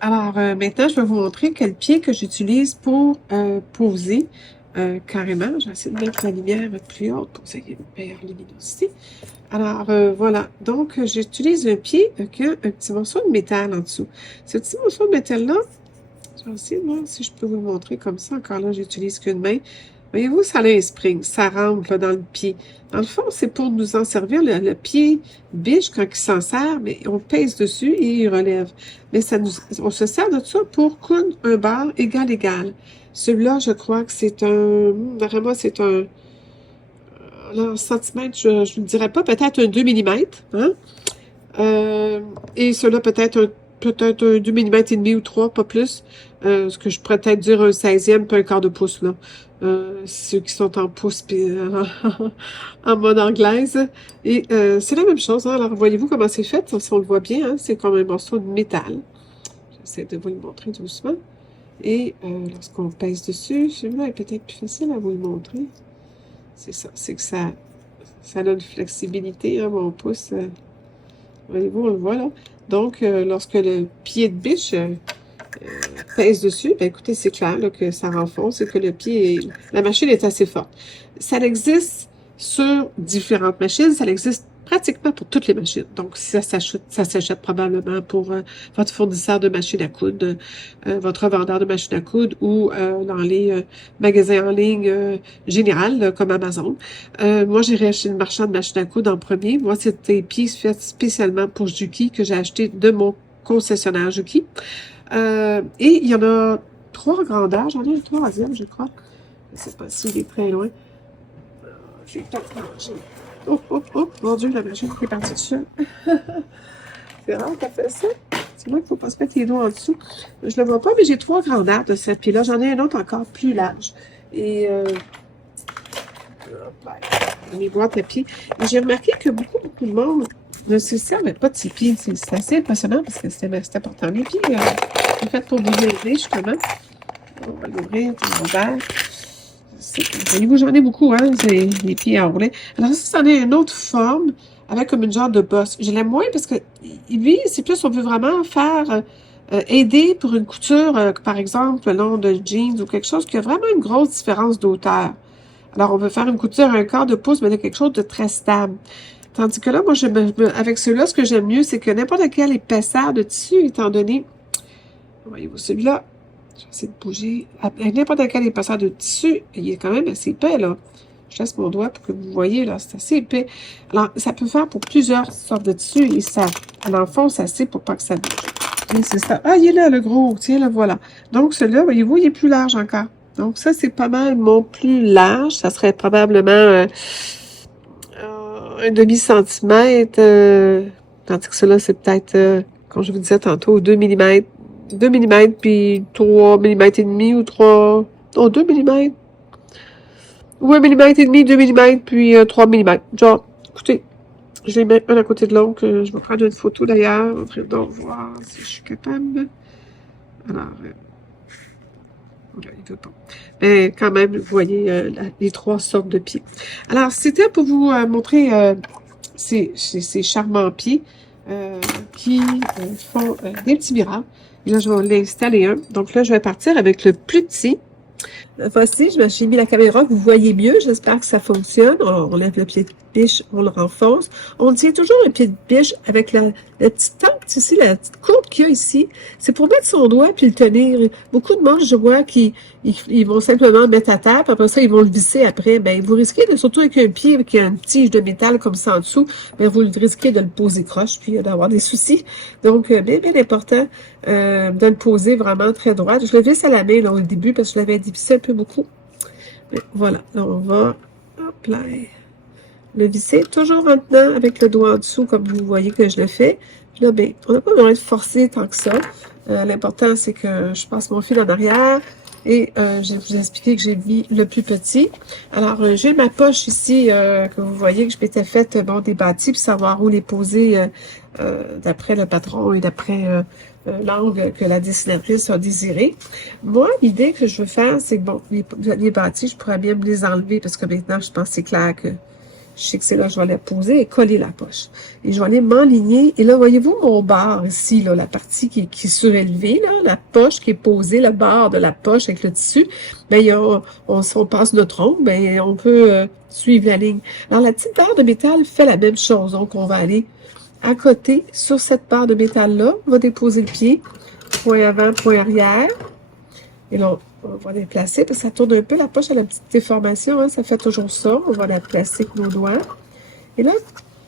Alors, maintenant, je vais vous montrer quel pied que j'utilise pour poser carrément. Je vais essayer de mettre la lumière plus haute pour que ça ait une meilleure luminosité. Alors, voilà. Donc, j'utilise un pied avec un petit morceau de métal en dessous. Ce petit morceau de métal-là, je vais essayer de voir si je peux vous le montrer comme ça. Encore là, j'utilise qu'une main. Voyez-vous, ça a un spring, ça rentre là, dans le pied. Dans le fond, c'est pour nous en servir. Le pied biche, quand il s'en sert, mais on pèse dessus et il relève. Mais on se sert de ça pour coudre un bar égal-égal. Celui-là, je crois que c'est vraiment, c'est en centimètres, je ne le dirais pas, peut-être un 2 millimètres. Hein? Et cela peut-être un 2 millimètres et demi ou 3, pas plus. Ce que je pourrais peut-être dire un 16e puis un quart de pouce, là. Ceux qui sont en pouce puis en mode anglaise. Et c'est la même chose, hein. Alors, voyez-vous comment c'est fait? Si on le voit bien, hein, c'est comme un morceau de métal. J'essaie de vous le montrer doucement. Et lorsqu'on pèse dessus, celui-là est peut-être plus facile à vous le montrer. C'est ça, c'est que ça a une flexibilité, hein, mon pouce. Voyez-vous, on le voit là. Donc, lorsque le pied de biche pèse dessus, ben écoutez, c'est clair là, que ça renfonce et que la machine est assez forte. Ça existe sur différentes machines, ça existe pratiquement pour toutes les machines. Donc, ça s'achète probablement pour votre fournisseur de machines à coudre, votre vendeur de machines à coudre ou dans les magasins en ligne général, là, comme Amazon. Moi, j'ai acheté une marchande de machines à coudre en premier. Moi, c'était des pièces faites spécialement pour Juki que j'ai acheté de mon concessionnaire Juki. Et il y en a 3 grandeurs. J'en ai une troisième, je crois. Je ne sais pas s'il est très loin. J'ai peut-être mangé. Oh, oh, oh, mon Dieu, la machine est partie de ça. C'est rare qu'elle fait ça. C'est moi qu'il ne faut pas se mettre les doigts en dessous. Je ne le vois pas, mais j'ai 3 grandeurs de cette pile-là. J'en ai un autre encore plus large. Et mes boîtes à pieds. Et j'ai remarqué que beaucoup de monde ne se servait pas de ses pieds. C'est assez impressionnant parce que c'est important. Les pieds, c'est fait pour vous aider, justement. On va l'ouvrir, on l'ouvert. Voyez-vous, j'en ai beaucoup, hein, les pieds enroulés. Alors ça, c'en est une autre forme, avec comme une genre de bosse. Je l'aime moins parce que, lui, c'est plus, on veut vraiment faire, aider pour une couture, par exemple, le long de jeans ou quelque chose qui a vraiment une grosse différence d'auteur. Alors, on veut faire une couture à un quart de pouce, mais de quelque chose de très stable. Tandis que là, moi, avec ceux-là, ce que j'aime mieux, c'est que n'importe quelle épaisseur de tissu, étant donné, voyez-vous, celui-là, j'essaie de bouger, avec n'importe quelle épaisseur de tissu, il est quand même assez épais, là. Je laisse mon doigt pour que vous voyez, là, c'est assez épais. Alors, ça peut faire pour plusieurs sortes de tissus et ça l'enfonce assez pour pas que ça bouge. Et c'est ça. Ah, il est là, le gros. Tiens, le voilà. Donc, celui-là, voyez-vous, il est plus large encore. Donc, ça, c'est pas mal mon plus large. Ça serait probablement un demi-centimètre. Tandis que cela, c'est peut-être, comme je vous disais tantôt, 2 millimètres. 2 millimètres, puis 3 millimètres et demi ou 3... Non, 2 millimètres. Ou 1 millimètre et demi, 2 millimètres, puis 3 millimètres. Genre, écoutez, je les mets un à côté de l'autre. Je vais prendre une photo d'ailleurs. Donc, voir si je suis capable. Alors, il veut pas. Mais quand même, vous voyez les 3 sortes de pieds. Alors, c'était pour vous montrer ces charmants pieds qui font des petits miracles. Et là, je vais l'installer un. Donc là, je vais partir avec le plus petit. Voici, je me suis mis la caméra, vous voyez mieux, j'espère que ça fonctionne. On lève le pied de biche, on le renfonce. On tient toujours le pied de biche avec la petite tente ici, la petite courbe qu'il y a ici. C'est pour mettre son doigt puis le tenir. Beaucoup de manches, je vois, ils vont simplement le mettre à terre, puis après ça, ils vont le visser après. Ben, vous risquez surtout avec un pied qui a une tige de métal comme ça en dessous, ben, vous risquez de le poser croche puis d'avoir des soucis. Donc, bien important de le poser vraiment très droit. Je le visse à la main là, au début parce que je l'avais vissé un peu beaucoup. Mais voilà, là, on va hop là, le visser toujours maintenant avec le doigt en dessous, comme vous voyez que je le fais. Puis là, ben, on n'a pas besoin de forcer tant que ça. L'important, c'est que je passe mon fil en arrière. Et je vais vous expliquer que j'ai mis le plus petit. Alors, j'ai ma poche ici, que vous voyez que je m'étais faite bon, des bâtis pour savoir où les poser d'après le patron et d'après l'angle que la dessinatrice a désiré. Moi, l'idée que je veux faire, c'est que bon, les bâtis, je pourrais bien me les enlever parce que maintenant, je pense que c'est clair que je sais que c'est là que je vais la poser et coller la poche. Et je vais aller m'enligner. Et là, voyez-vous mon bar ici, là, la partie qui est surélevée, là, la poche qui est posée, le bar de la poche avec le tissu. Bien, on passe notre ongle, bien, on peut suivre la ligne. Alors, la petite barre de métal fait la même chose. Donc, on va aller à côté, sur cette barre de métal-là, on va déposer le pied, point avant, point arrière. Et là, on va les placer, parce que ça tourne un peu, la poche a la petite déformation, hein, ça fait toujours ça. On va la placer avec nos doigts. Et là,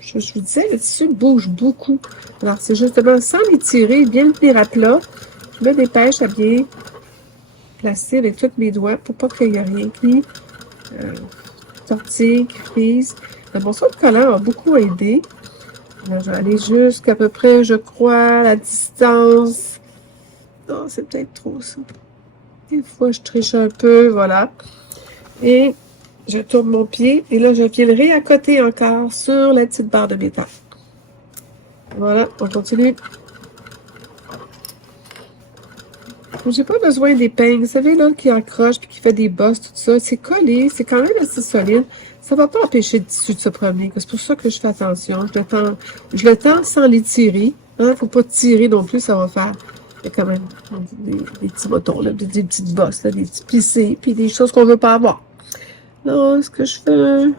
je vous disais, le tissu bouge beaucoup. Alors, c'est justement sans l'étirer, bien le tenir à plat. Je me dépêche à bien placer avec tous mes doigts pour pas qu'il y ait rien qui tortille, qui frise. Le morceau de collant a beaucoup aidé. Là, je vais aller jusqu'à peu près, je crois, la distance. Non, c'est peut-être trop ça. Des fois, je triche un peu, voilà. Et je tourne mon pied. Et là, je viens le réaccoter encore sur la petite barre de métal. Voilà, on continue. J'ai pas besoin d'épingles. Vous savez, là, qui accroche puis qui fait des bosses, tout ça. C'est collé, c'est quand même assez solide. Ça va pas empêcher le tissu de se promener. C'est pour ça que je fais attention. Je le tends sans l'étirer. Hein, faut pas tirer non plus, ça va faire. Il y a quand même des petits boutons, là, des petites bosses, là, des petits plissés, puis des choses qu'on veut pas avoir. Là, est-ce que je fais un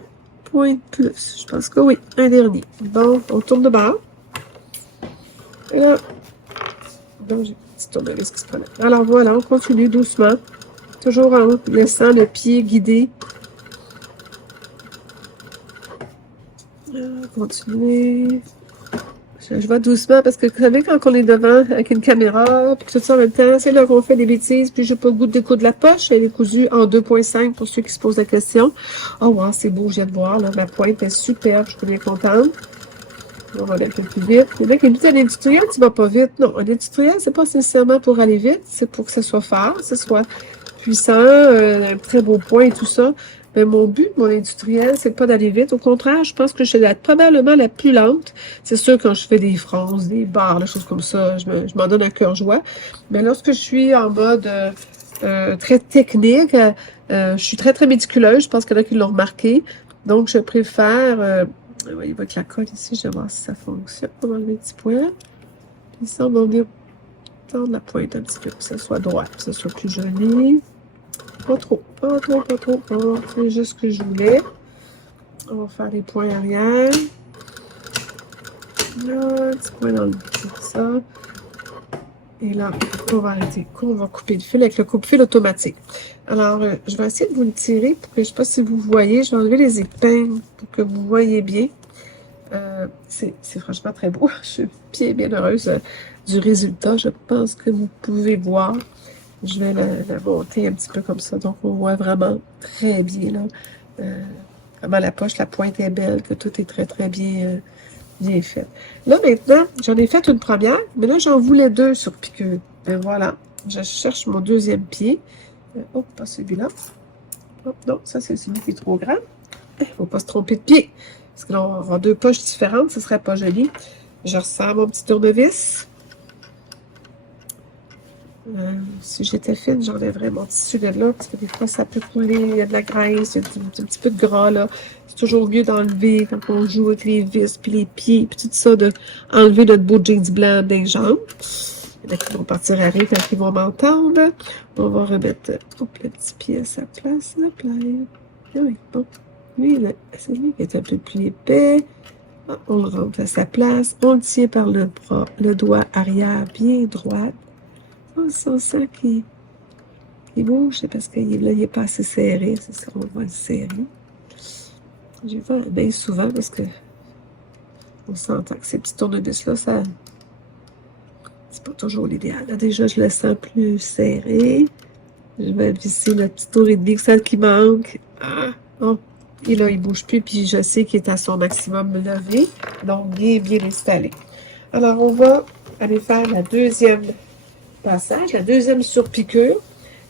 point de plus? Je pense que oui, un dernier. Bon, on tourne de bord. Et là, donc j'ai un petit tournevis qui se promène. Alors voilà, on continue doucement. Toujours en laissant le pied guider. Continuer. Je vais doucement parce que vous savez, quand on est devant avec une caméra, puis tout ça en même temps, c'est là qu'on fait des bêtises, puis j'ai pas le goût de découdre la poche. Elle est cousue en 2,5 pour ceux qui se posent la question. Oh wow, c'est beau, je viens de voir, là, la pointe est superbe, je suis bien contente. On va aller un peu plus vite. Le mec, il dit à l'industriel, tu vas pas vite. Non, un industriel, c'est pas nécessairement pour aller vite, c'est pour que ça soit fort, que ce soit puissant, un très beau point et tout ça. Mais mon but, mon industriel, c'est pas d'aller vite. Au contraire, je pense que je suis probablement la plus lente. C'est sûr, quand je fais des fronces, des barres, des choses comme ça, je m'en donne un cœur joie. Mais lorsque je suis en mode très technique, je suis très, très méticuleuse. Je pense qu'il y en a qui l'ont remarqué. Donc, je préfère... il va avec la colle ici. Je vais voir si ça fonctionne. On va enlever le petit point. Puis ça, on va venir tendre la pointe un petit peu pour que ça soit droit, pour que ça soit plus joli. Pas trop, pas trop, pas trop. Bon, c'est juste ce que je voulais. On va faire des points arrière. Là, un petit point dans le petit, ça. Et là, on va arrêter. On va couper le fil avec le coupe-fil automatique. Alors, je vais essayer de vous le tirer pour que, je ne sais pas si vous voyez, je vais enlever les épingles pour que vous voyez bien. C'est franchement très beau. Je suis bien heureuse du résultat. Je pense que vous pouvez voir. Je vais la monter un petit peu comme ça. Donc, on voit vraiment très bien, là. Vraiment, la poche, la pointe est belle, que tout est très, très bien, bien fait. Là, maintenant, j'en ai fait une première, mais là, j'en voulais deux sur piqûre. Et voilà. Je cherche mon deuxième pied. Oh, pas celui-là. Oh, non, ça, c'est celui qui est trop grand. Il ne faut pas se tromper de pied. Parce que là, on va avoir deux poches différentes. Ce ne serait pas joli. Je ressens mon petit tournevis. Si j'étais fine, j'enlèverais mon tissu de là, parce que des fois, ça peut couler, il y a de la graisse, il y a un petit peu de gras, là. C'est toujours mieux d'enlever quand on joue avec les vis, puis les pieds, puis tout ça, d'enlever notre beau jeans blanc des jambes. Il y en a qui vont partir à rire quand ils vont m'entendre. On va remettre le petit pied à sa place, là, oui, bon. Lui, c'est lui qui est un peu plus épais. On le rentre à sa place. On le tient par le bras, le doigt arrière bien droit. Oh, ça sent qu'il bouge, c'est parce qu'il n'est pas assez serré, c'est ça, on va le serrer. Je vais faire bien souvent parce que on s'entend que ces petits tournevis-là, ça c'est pas toujours l'idéal. Là, déjà, je le sens plus serré. Je vais visser le petit tour et demi, celle qui manque. Ah, oh. Et là, il ne bouge plus, puis je sais qu'il est à son maximum levé, donc bien, bien installé. Alors, on va aller faire la deuxième passage, la deuxième surpiqûre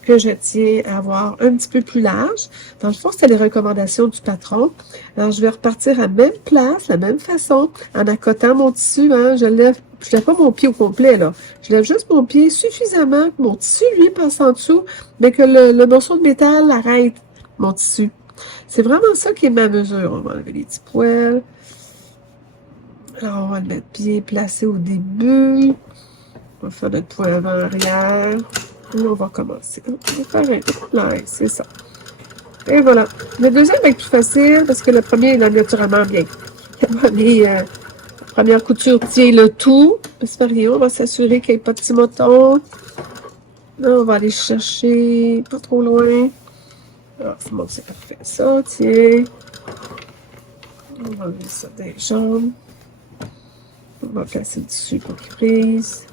que je tiens à avoir un petit peu plus large. Dans le fond, c'était les recommandations du patron. Alors, je vais repartir à la même place, la même façon, en accotant mon tissu. Hein, je lève pas mon pied au complet, là. Je lève juste mon pied suffisamment que mon tissu, lui, passe en dessous, mais que le morceau de métal arrête mon tissu. C'est vraiment ça qui est ma mesure. On va enlever les petits poils. Alors, on va le mettre bien placé au début. On va faire notre poil avant-arrière. Et on va commencer. C'est pareil. Nice, c'est ça. Et voilà. Le deuxième va être plus facile parce que le premier, il a naturellement bien. La première couture tient le tout. C'est rien. On va s'assurer qu'il n'y ait pas de petits motons. Là, on va aller chercher pas trop loin. Alors, c'est bon, c'est parfait. Ça, tiens. On va enlever ça des jambes. On va placer le dessus pour qu'il prise.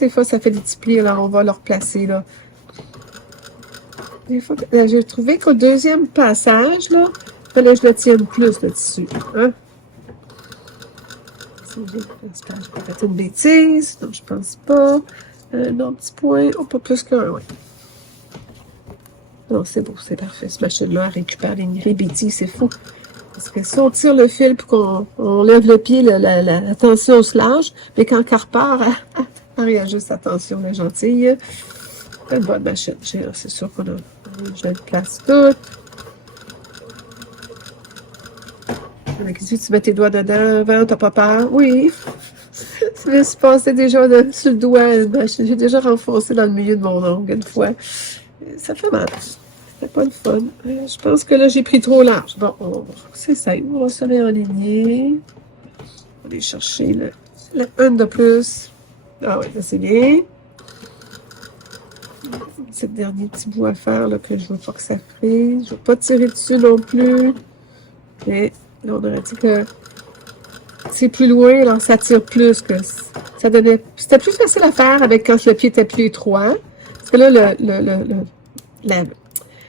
Des fois, ça fait des petits plis, alors on va le replacer, là. Des fois, là, j'ai trouvé qu'au deuxième passage, là, fallait que je le tienne plus, le tissu. Hein? J'espère que je vais faire une bêtise. Non, je pense pas. Un autre petit point. Oh, pas plus qu'un, oui. Non, c'est beau, c'est parfait. Ce machine-là récupère les bêtises, c'est fou. Parce que si on tire le fil et qu'on lève le pied, la tension se lâche. Mais quand elle repart, elle réajuste sa tension, la gentille. Une bonne machine. C'est sûr qu'on a. Je le place tout. Tu mets tes doigts dedans avant, t'as pas peur? Oui. Je me suis passé déjà sur le doigt. J'ai déjà renfoncé dans le milieu de mon ongle une fois. Ça fait mal. C'est pas le fun. Je pense que là, j'ai pris trop large. Bon, c'est simple. On va se réaligner. On va aller chercher le 1 de plus. Ah oui, c'est bien. C'est le dernier petit bout à faire là, que je veux pas que ça frise. Je veux pas tirer dessus non plus. Mais là, on aurait dit que c'est plus loin, alors ça tire plus que ça donnait. C'était plus facile à faire avec quand le pied était plus étroit. Parce que là,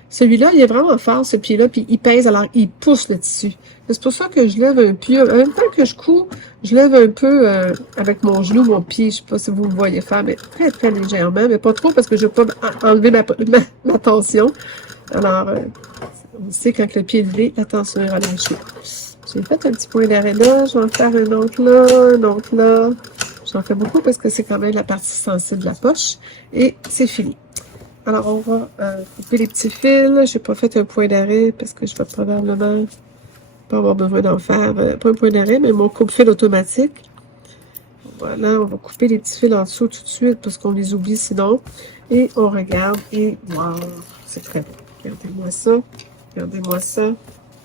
celui-là, il est vraiment fort, ce pied-là, puis il pèse, alors il pousse le tissu. C'est pour ça que je lève un pied. En même temps que je couds, je lève un peu avec mon genou, mon pied. Je sais pas si vous me voyez faire, mais très, très légèrement, mais pas trop parce que je veux pas enlever ma tension. Alors, on sait quand le pied est levé, la tension est relâchée. J'ai fait un petit point d'arrêt là. Je vais en faire un autre là, un autre là. J'en fais beaucoup parce que c'est quand même la partie sensible de la poche. Et c'est fini. Alors, on va couper les petits fils. J'ai pas fait un point d'arrêt parce que je vais probablement pas avoir besoin d'en faire. Pas un point d'arrêt, mais mon coupe-fil automatique. Voilà, on va couper les petits fils en dessous tout de suite parce qu'on les oublie sinon. Et on regarde et wow, c'est très beau. Regardez-moi ça. Regardez-moi ça.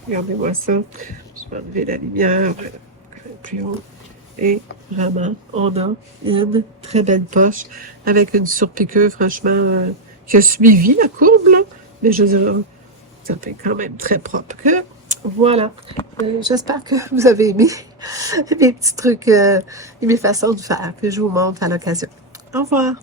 Regardez-moi ça. Je vais enlever la lumière plus haut. Et vraiment, on a une très belle poche avec une surpiqûre, franchement, qui a suivi la courbe, là. Mais je veux dire, ça fait quand même très propre. Voilà. J'espère que vous avez aimé mes petits trucs et mes façons de faire que je vous montre à l'occasion. Au revoir.